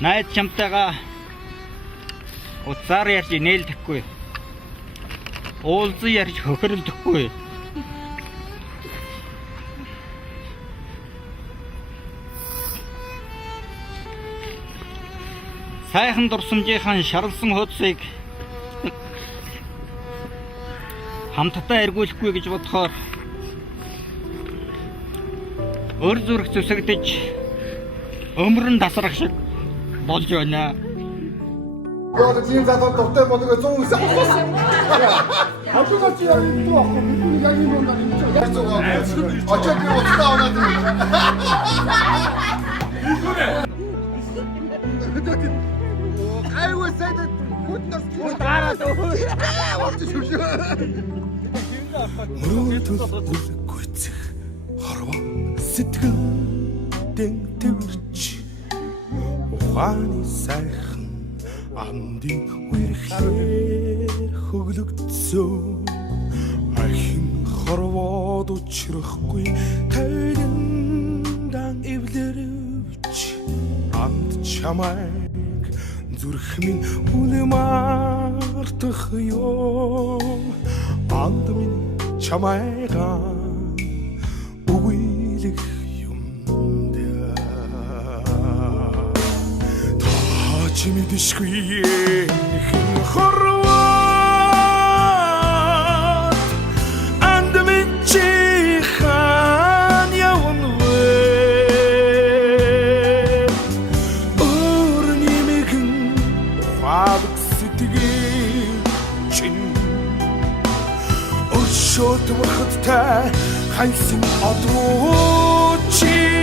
Найд чамтайгаа уцаар ярьж нээлдэхгүй. Уулзан ярьж хөхөрлөхгүй. Сайхан дурсамжийнхан шарлсан хуудсыг хамтдаа эргүүлэхгүй гэж бодохоор өр зүрх зүсэгдэж өмрөн тасрах шиг болж байна. Яагаад тийм залуу дуртай болго 100 үс авах. Хатугаач яг юу авах вэ? Яг юм уу юм чи. Яг зөв. Очоод би уцтаа аваад. Айгүй сайд хүднэс гараад мөрөдөл гүйцэх хорвоо сэтгэл дэнтэрч ухааны сайхан амдын үерхээр хөглөгдсөн архин хорвоод учрахгүй тайдан эвлэрвч амд чамайг зүрх минь үлэмартах юм амд минь чамайга үгүйлэх юм та чи мэдшгүй хорвоо амд минь чи хан явна шот вахттай ханьсан одуу чи